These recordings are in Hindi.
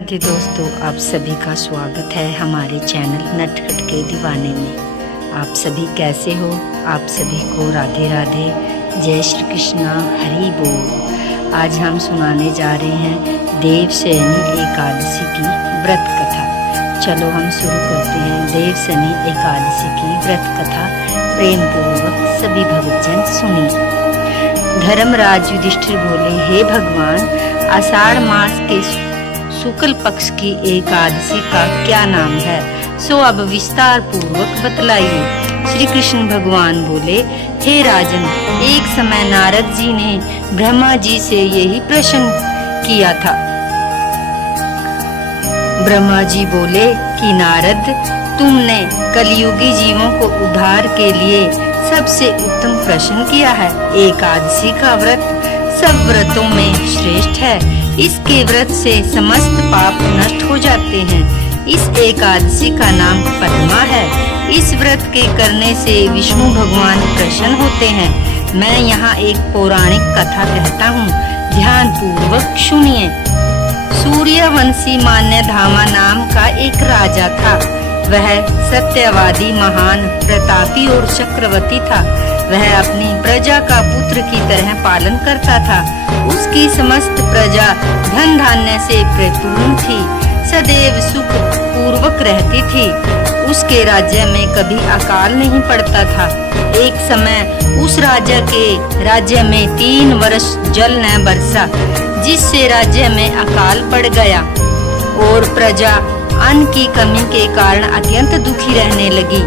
जी दोस्तों, आप सभी का स्वागत है हमारे चैनल नटखट के दीवाने में। आप सभी कैसे हो? आप सभी को राधे राधे, जय श्री कृष्णा, हरि बोल। आज हम सुनाने जा रहे हैं देवशयनी एकादशी की व्रत कथा। चलो हम शुरू करते हैं देवशयनी एकादशी की व्रत कथा। प्रेम पूर्वक सभी भक्तजन सुनिए। धर्मराज युधिष्ठिर बोले, हे भगवान, आषाढ़ मास के शुक्ल पक्ष की एकादशी का क्या नाम है, सो अब विस्तार पूर्वक बतलाइए। श्री कृष्ण भगवान बोले, हे राजन, एक समय नारद जी ने ब्रह्मा जी से यही प्रश्न किया था। ब्रह्मा जी बोले कि नारद, तुमने कलियुगी जीवों को उद्धार के लिए सबसे उत्तम प्रश्न किया है। एकादशी का व्रत सब व्रतों में श्रेष्ठ है। इसके व्रत से समस्त पाप नष्ट हो जाते हैं। इस एकादशी का नाम पद्मा है। इस व्रत के करने से विष्णु भगवान प्रसन्न होते हैं। मैं यहाँ एक पौराणिक कथा कहता हूँ, ध्यान पूर्वक सुनिए। सूर्यवंशी मान्यधामा नाम का एक राजा था। वह सत्यवादी, महान, प्रतापी और चक्रवर्ती था। वह अपनी प्रजा का पुत्र की तरह पालन करता था। उसकी समस्त प्रजा धन धान्य से परिपूर्ण थी, सदैव सुख पूर्वक रहती थी। उसके राज्य में कभी अकाल नहीं पड़ता था। एक समय उस राजा के राज्य में 3 वर्ष जल न बरसा, जिससे राज्य में अकाल पड़ गया और प्रजा अन्न की कमी के कारण अत्यंत दुखी रहने लगी।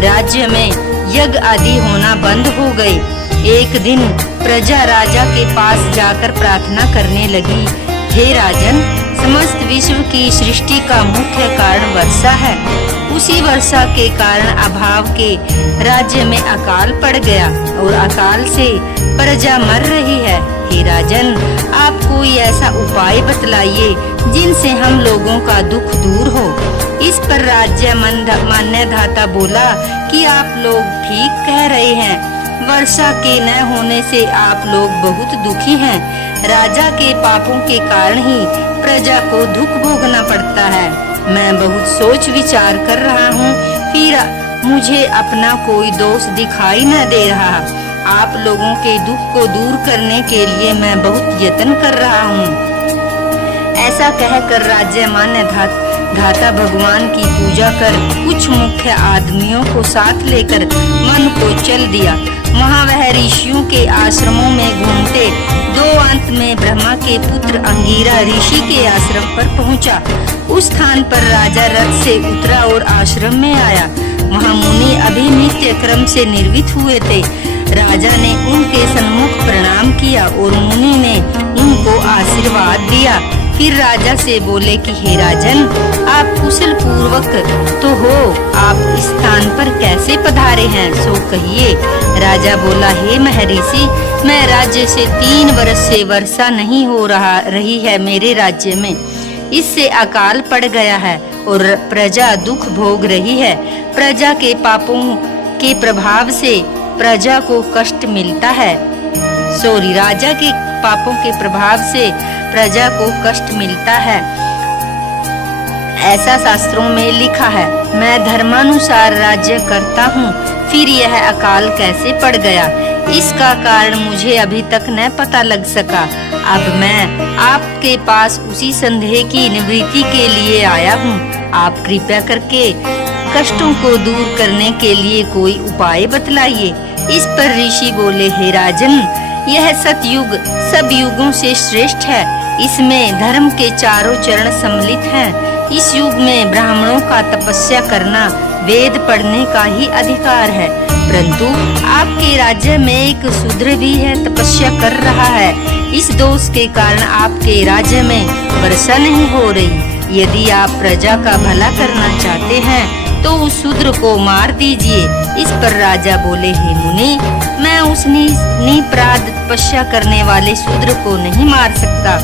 राज्य में यज्ञ आदि होना बंद हो गए। एक दिन प्रजा राजा के पास जाकर प्रार्थना करने लगी, हे राजन, समस्त विश्व की सृष्टि का मुख्य कारण वर्षा है। उसी वर्षा के कारण अभाव के राज्य में अकाल पड़ गया और अकाल से प्रजा मर रही है। हे राजन, आप कोई ऐसा उपाय बतलाइए जिनसे हम लोगों का दुख दूर हो। इस पर राज्य मान्यधाता बोला कि आप लोग ठीक कह रहे हैं। वर्षा के न होने से आप लोग बहुत दुखी हैं। राजा के पापों के कारण ही प्रजा को दुख भोगना पड़ता है। मैं बहुत सोच विचार कर रहा हूँ, फिर मुझे अपना कोई दोष दिखाई न दे रहा। आप लोगों के दुख को दूर करने के लिए मैं बहुत यत्न कर रहा हूँ। ऐसा कहकर राज्य मान्यधाता भगवान की पूजा कर कुछ मुख्य आदमियों को साथ लेकर मन को चल दिया। वहाँ वह ऋषियों के आश्रमों में घूमते दो अंत में ब्रह्मा के पुत्र अंगिरा ऋषि के आश्रम पर पहुँचा। उस स्थान पर राजा रथ से उतरा और आश्रम में आया। वहाँ मुनि अभी नित्य क्रम से निर्वित हुए थे। राजा ने उनके सन्मुख प्रणाम किया और मुनि ने उनको आशीर्वाद दिया। फिर राजा से बोले कि हे राजन, आप कुशल पूर्वक तो हो, आप इस स्थान पर कैसे पधारे हैं, सो कहिए। राजा बोला, हे महर्षि, मैं राज्य से 3 वर्ष से वर्षा नहीं हो रही है मेरे राज्य में। इससे अकाल पड़ गया है और प्रजा दुख भोग रही है। प्रजा के पापों के प्रभाव से प्रजा को कष्ट मिलता है। राजा के पापों के प्रभाव से प्रजा को कष्ट मिलता है, ऐसा शास्त्रों में लिखा है। मैं धर्मानुसार राज्य करता हूँ, फिर यह अकाल कैसे पड़ गया, इसका कारण मुझे अभी तक न पता लग सका। अब मैं आपके पास उसी संदेह की निवृत्ति के लिए आया हूँ। आप कृपया करके कष्टों को दूर करने के लिए कोई उपाय बतलाइए। इस पर ऋषि बोले, हे राजन, यह सतयुग सब युगों से श्रेष्ठ है। इसमें धर्म के चारों चरण सम्मिलित हैं। इस युग में ब्राह्मणों का तपस्या करना, वेद पढ़ने का ही अधिकार है। परंतु आपके राज्य में एक शूद्र भी है, तपस्या कर रहा है। इस दोष के कारण आपके राज्य में वर्षा नहीं हो रही। यदि आप प्रजा का भला करना चाहते हैं तो उस शूद्र को मार दीजिए। इस पर राजा बोले, हे मुनि, मैं उस निरापराध तपस्या करने वाले शूद्र को नहीं मार सकता।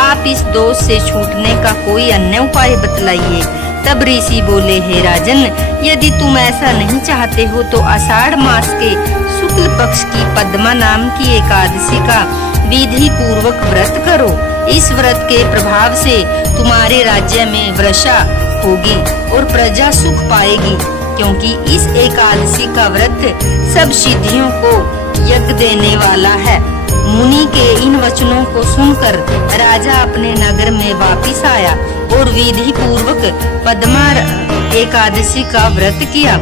आप इस दोष से छूटने का कोई अन्य उपाय बतलाइए। तब ऋषि बोले, हे राजन, यदि तुम ऐसा नहीं चाहते हो तो आषाढ़ मास के शुक्ल पक्ष की पद्मा नाम की एकादशी का विधि पूर्वक व्रत करो। इस व्रत के प्रभाव से तुम्हारे राज्य में वर्षा होगी और प्रजा सुख पाएगी, क्योंकि इस एकादशी का व्रत सब सिद्धियों को यज्ञ देने वाला है। मुनि के इन वचनों को सुनकर राजा अपने नगर में वापिस आया और विधि पूर्वक पद्मा एकादशी का व्रत किया।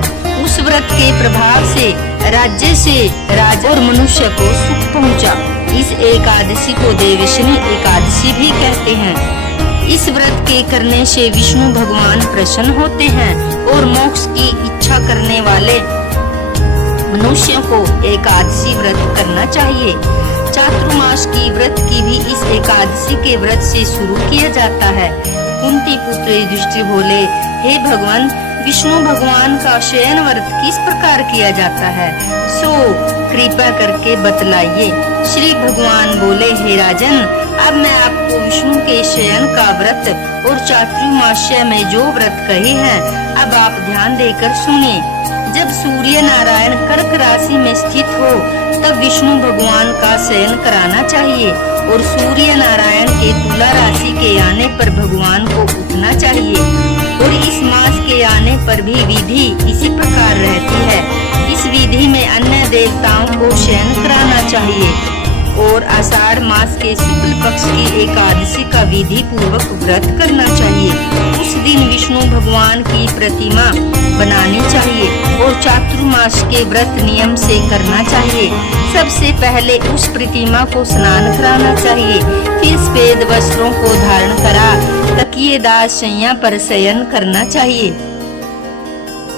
उस व्रत के प्रभाव से राज्य से राजा और मनुष्य को सुख पहुंचा। इस एकादशी को देवशनी एकादशी भी कहते हैं। इस व्रत के करने से विष्णु भगवान प्रसन्न होते हैं और मोक्ष की इच्छा करने वाले मनुष्यों को एकादशी व्रत करना चाहिए। चातुर्मास की व्रत की भी इस एकादशी के व्रत से शुरू किया जाता है। कुंती पुत्र युधिष्ठिर बोले, हे भगवान, विष्णु भगवान का शयन व्रत किस प्रकार किया जाता है, सो कृपा करके बतलाइए। श्री भगवान बोले, हे राजन, अब मैं आपको विष्णु के शयन का व्रत और चातुर्मास्य में जो व्रत कहे हैं, अब आप ध्यान देकर सुनिए। जब सूर्य नारायण कर्क राशि में स्थित हो तब विष्णु भगवान का शयन कराना चाहिए और सूर्य नारायण के तुला राशि के आने पर भगवान को उठना चाहिए। और इस मास के आने पर भी विधि इसी प्रकार रहती है। इस विधि में अन्य देवताओं को शयन कराना चाहिए और आषाढ़ मास के शुक्ल पक्ष की एकादशी का विधि पूर्वक व्रत करना चाहिए। उस दिन विष्णु भगवान की प्रतिमा बनानी चाहिए और चातुर्मास के व्रत नियम से करना चाहिए। सबसे पहले उस प्रतिमा को स्नान कराना चाहिए, फिर सफेद वस्त्रों को धारण करा तकिएदार शैया पर शयन करना चाहिए।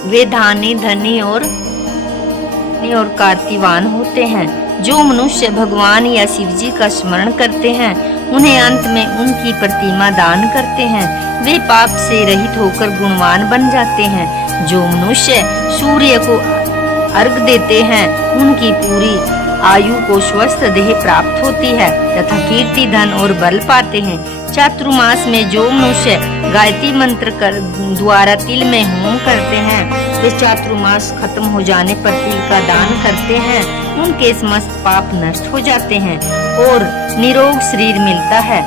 वे दानी, धनी और कार्तिवान होते हैं। जो मनुष्य भगवान या शिव जी का स्मरण करते हैं, उन्हें अंत में उनकी प्रतिमा दान करते हैं, वे पाप से रहित होकर गुणवान बन जाते हैं। जो मनुष्य सूर्य को अर्घ देते हैं, उनकी पूरी आयु को स्वस्थ देह प्राप्त होती है तथा कीर्ति, धन और बल पाते हैं। चातुर्मास में जो मनुष्य गायत्री मंत्र द्वारा तिल में होम करते हैं, वे चातुर्मास खत्म हो जाने पर तिल का दान करते हैं, उनके समस्त पाप नष्ट हो जाते हैं और निरोग शरीर मिलता है,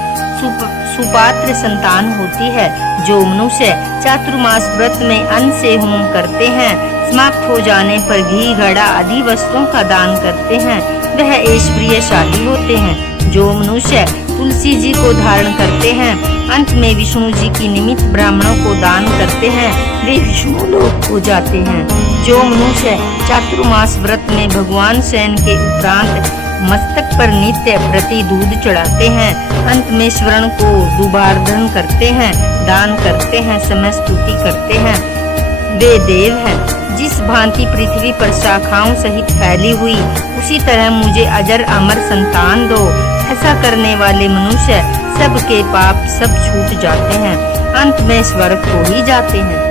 सुपात्र संतान होती है। जो मनुष्य चातुर्मास व्रत में अन्न से होम करते हैं, समाप्त हो जाने पर घी, घड़ा आदि वस्तुओं का दान करते हैं, वह ऐश्वर्यशाली होते हैं। जो मनुष्य तुलसी जी को धारण करते हैं, अंत में विष्णु जी की निमित्त ब्राह्मणों को दान करते हैं, वे विष्णु लोक को जाते हैं। जो मनुष्य चातुर्मास व्रत में भगवान शयन के उपरांत मस्तक पर नित्य प्रति दूध चढ़ाते हैं, अंत में स्वर्ण को दुबार्धन करते हैं, दान करते हैं, समय स्तुति करते हैं, वे देव हैं। जिस भांति पृथ्वी पर शाखाओं सहित फैली हुई, उसी तरह मुझे अजर अमर संतान दो। ऐसा करने वाले मनुष्य सबके पाप सब छूट जाते हैं, अंत में स्वर्ग को ही जाते हैं।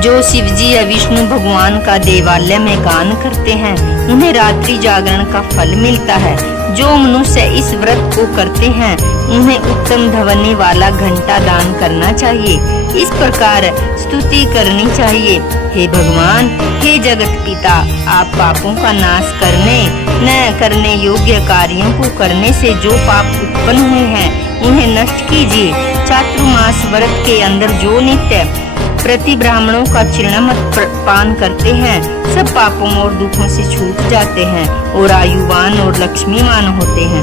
जो शिवजी या विष्णु भगवान का देवालय में गान करते हैं, उन्हें रात्रि जागरण का फल मिलता है। जो मनुष्य इस व्रत को करते हैं, उन्हें उत्तम ध्वनि वाला घंटा दान करना चाहिए। इस प्रकार स्तुति करनी चाहिए, हे भगवान, हे जगत पिता, आप पापों का नाश करने न करने योग्य कार्यों को करने से जो पाप उत्पन्न हुए हैं, उन्हें नष्ट कीजिए। चातुर्मास व्रत के अंदर जो नित्य प्रति ब्राह्मणों का चीर्णमत पान करते हैं, सब पापों और दुखों से छूट जाते हैं और आयुवान और लक्ष्मीवान होते हैं।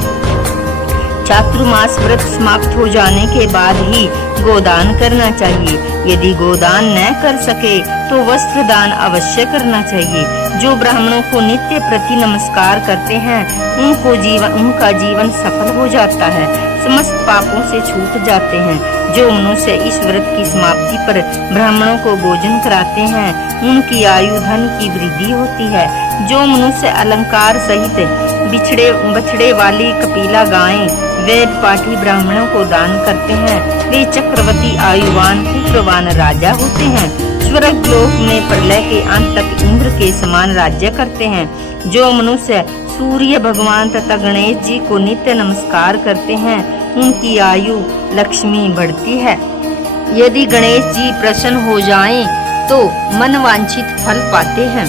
चातुर्मास व्रत समाप्त हो जाने के बाद ही गोदान करना चाहिए। यदि गोदान न कर सके तो वस्त्र दान अवश्य करना चाहिए। जो ब्राह्मणों को नित्य प्रति नमस्कार करते हैं, उनका जीवन सफल हो जाता है, समस्त पापों से छूट जाते हैं। जो मनुष्य इस व्रत की समाप्ति पर ब्राह्मणों को भोजन कराते हैं, उनकी आयु धन की वृद्धि होती है। जो मनुष्य अलंकार सहित बछड़े वाली कपिला गायें वेद पाठी ब्राह्मणों को दान करते हैं, वे चक्रवर्ती आयुवान पुत्रवान राजा होते हैं। स्वर्ग लोक में प्रलय के अंत तक इंद्र के समान राज्य करते हैं। जो मनुष्य सूर्य भगवान तथा गणेश जी को नित्य नमस्कार करते हैं, उनकी आयु लक्ष्मी बढ़ती है। यदि गणेश जी प्रसन्न हो जाएं, तो मनवांछित फल पाते हैं।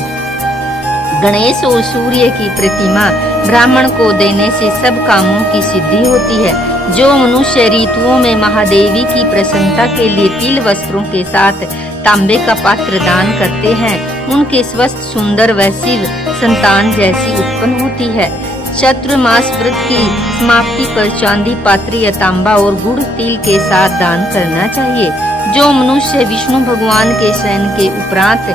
गणेश और सूर्य की प्रतिमा ब्राह्मण को देने से सब कामों की सिद्धि होती है। जो मनुष्य ऋतुओं में महादेवी की प्रसन्नता के लिए तिल वस्त्रों के साथ तांबे का पात्र दान करते हैं, उनके स्वस्थ सुंदर व शिव संतान जैसी उत्पन्न होती है। चातुर्मास व्रत की समाप्ति पर चांदी पात्र या तांबा और गुड़ तिल के साथ दान करना चाहिए। जो मनुष्य विष्णु भगवान के शयन के उपरांत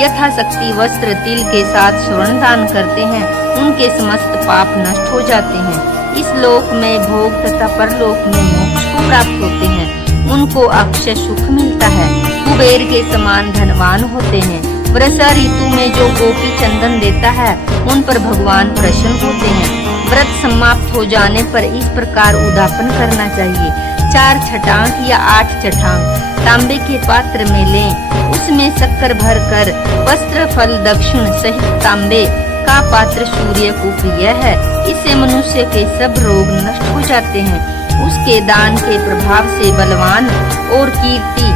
यथाशक्ति वस्त्र तिल के साथ स्वर्ण दान करते हैं, उनके समस्त पाप नष्ट हो जाते हैं। इस लोक में भोग तथा परलोक में मोक्ष को प्राप्त होते हैं। उनको अक्षय सुख मिलता है, कुबेर के समान धनवान होते हैं। वर्षा ऋतु में जो गोपी चंदन देता है, उन पर भगवान प्रसन्न होते हैं। व्रत समाप्त हो जाने पर इस प्रकार उद्यापन करना चाहिए। 4 छटांक या 8 चटांक तांबे के पात्र में लें, उसमें शक्कर भरकर वस्त्र फल दक्षिण सहित तांबे का पात्र सूर्य को प्रिय है। इससे मनुष्य के सब रोग नष्ट हो जाते हैं। उसके दान के प्रभाव से बलवान और कीर्ति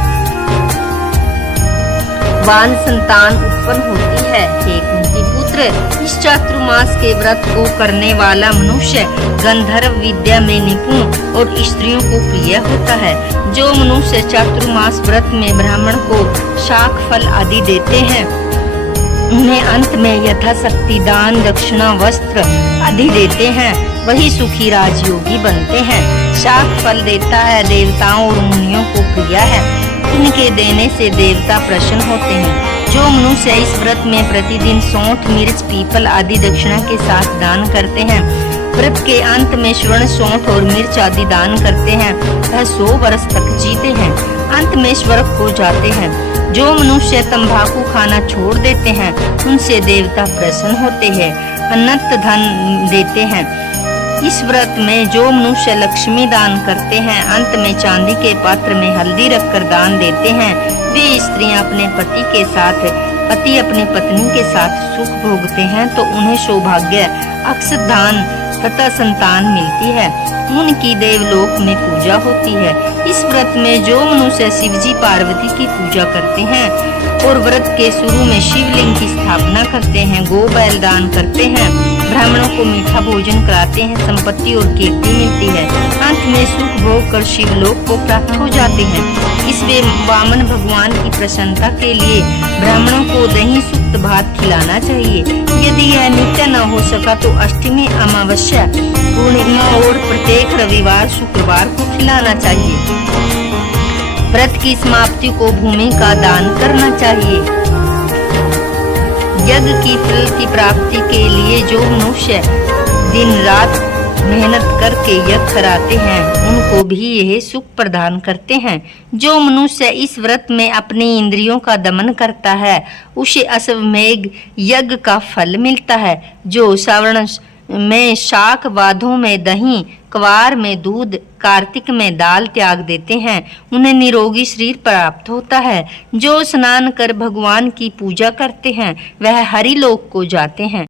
वान संतान उत्पन्न होती है। हे कुंती पुत्र, इस चातुर्मास के व्रत को करने वाला मनुष्य गंधर्व विद्या में निपुण और स्त्रियों को प्रिय होता है। जो मनुष्य चातुर्मास व्रत में ब्राह्मण को शाक फल आदि देते हैं, उन्हें अंत में यथाशक्ति दान दक्षिणा वस्त्र आदि देते हैं, वही सुखी राजयोगी बनते हैं। शाक फल देता है, देवताओं और मुनियों को प्रिय है। इनके देने से देवता प्रसन्न होते हैं। जो मनुष्य इस व्रत में प्रतिदिन सौंठ मिर्च पीपल आदि दक्षिणा के साथ दान करते हैं, व्रत के अंत में स्वर्ण सौंठ और मिर्च आदि दान करते हैं, वह 100 वर्ष तक जीते हैं, अंत में स्वर्ग को जाते हैं। जो मनुष्य तंबाकू खाना छोड़ देते हैं, उनसे देवता प्रसन्न होते हैं, अनंत धन देते हैं। इस व्रत में जो मनुष्य लक्ष्मी दान करते हैं, अंत में चांदी के पात्र में हल्दी रखकर दान देते हैं, वे स्त्रियां अपने पति के साथ, पति अपनी पत्नी के साथ सुख भोगते हैं, तो उन्हें सौभाग्य अक्षत धान तथा संतान मिलती है। उनकी देवलोक में पूजा होती है। इस व्रत में जो मनुष्य शिवजी पार्वती की पूजा करते हैं और व्रत के शुरू में शिवलिंग की स्थापना करते हैं, गो बैल दान करते हैं, ब्राह्मणों को मीठा भोजन कराते हैं, संपत्ति और कीर्ति मिलती है, अंत में सुख भोग कर शिवलोक को प्राप्त हो जाते हैं। इसमें वामन भगवान की प्रसन्नता के लिए ब्राह्मणों को दही सुक्त भात खिलाना चाहिए। यदि यह नित्य न हो सका तो अष्टमी, अमावस्या, पूर्णिमा और प्रत्येक रविवार शुक्रवार को खिलाना चाहिए। व्रत की समाप्ति को भूमि का दान करना चाहिए। यज्ञ की फल की प्राप्ति के लिए जो मनुष्य दिन रात मेहनत करके यज्ञ कराते हैं, उनको भी यह सुख प्रदान करते हैं। जो मनुष्य इस व्रत में अपनी इंद्रियों का दमन करता है, उसे अश्वमेघ यज्ञ का फल मिलता है। जो श्रावण में शाक, वाधों में दही, क्वार में दूध, कार्तिक में दाल त्याग देते हैं, उन्हें निरोगी शरीर प्राप्त होता है। जो स्नान कर भगवान की पूजा करते हैं, वह हरिलोक को जाते हैं।